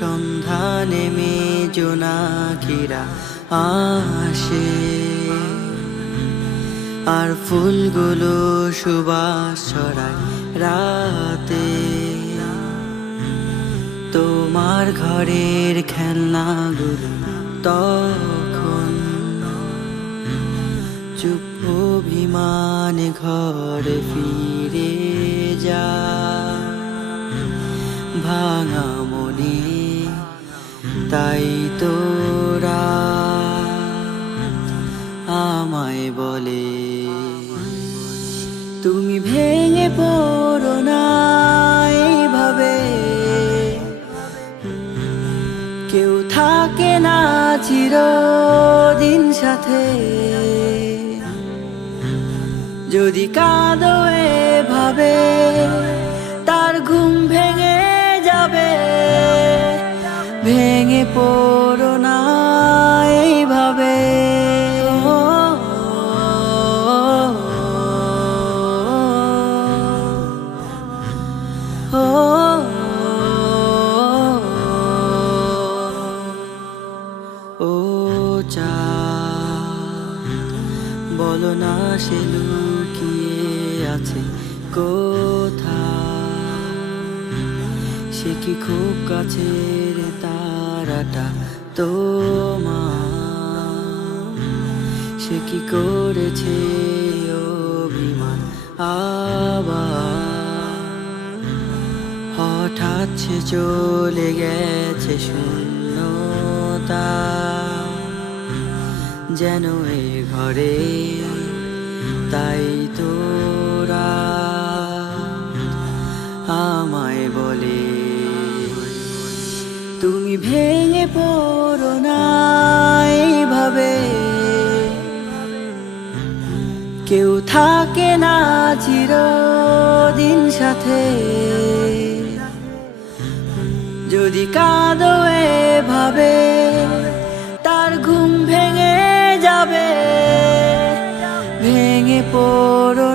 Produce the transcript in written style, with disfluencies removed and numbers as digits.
সন্ধানে জোনাকিরা আসে, আর ফুলগুলো সুবাস ছড়ায় রাতে। তোমার ঘরের খেলনাগুলো তখন চুপ অভিমানে ঘরে ফিরে যায়। ভাঙা মনে তাই তোরা আমায় বলে, তুমি ভেঙে পড়ো না এইভাবে। কেউ থাকে না চিরদিন সাথে। যদি কাঁদো এভাবে তার ঘুম ভেঙে যাবে। ভেঙে পড়ো না এইভাবে। ও চাঁদ, বলো না সে লুকিয়ে আছে কোথায়। সে কি খুব কাছের তারাটা তোমার? সে কি করেছে অভিমান আবার? হঠাৎ সে চলে গেছে শূন্যতা, যেন এ ঘরে তাই তোরা আমায় বলে, তুমি ভেঙে পড়ো না এইভাবে। কেউ থাকে না চিরদিন সাথে। যদি কাঁদো এভাবে তার ঘুম ভেঙে যাবে। ভেঙে পড়ো